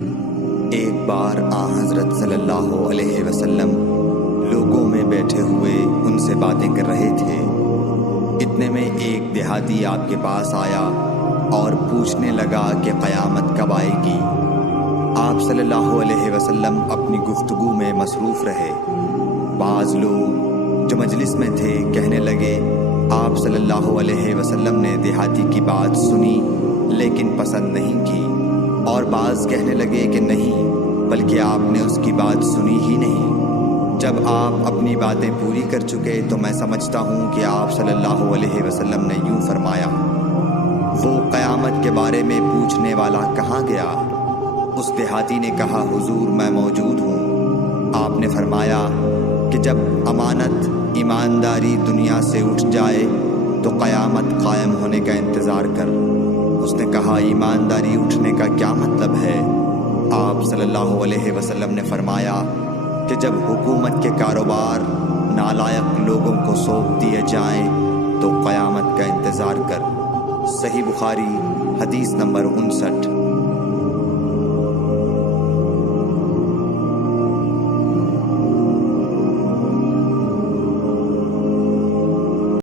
ایک بار حضرت صلی اللہ علیہ وسلم لوگوں میں بیٹھے ہوئے ان سے باتیں کر رہے تھے۔ اتنے میں ایک دیہاتی آپ کے پاس آیا اور پوچھنے لگا کہ قیامت کب آئے گی۔ آپ صلی اللہ علیہ وسلم اپنی گفتگو میں مصروف رہے۔ بعض لوگ جو مجلس میں تھے کہنے لگے، آپ صلی اللہ علیہ وسلم نے دیہاتی کی بات سنی لیکن پسند نہیں کی، اور بعض کہنے لگے کہ نہیں بلکہ آپ نے اس کی بات سنی ہی نہیں۔ جب آپ اپنی باتیں پوری کر چکے تو میں سمجھتا ہوں کہ آپ صلی اللہ علیہ وسلم نے یوں فرمایا، وہ قیامت کے بارے میں پوچھنے والا کہاں گیا؟ اس دیہاتی نے کہا، حضور میں موجود ہوں۔ آپ نے فرمایا کہ جب امانت ایمانداری دنیا سے اٹھ جائے تو قیامت قائم ہونے کا انتظار کر۔ اس نے کہا، ایمانداری اٹھنے کا کیا مطلب ہے؟ آپ صلی اللہ علیہ وسلم نے فرمایا کہ جب حکومت کے کاروبار نالائق لوگوں کو سونپ دیے جائیں تو قیامت کا انتظار کر۔ صحیح بخاری حدیث نمبر 59۔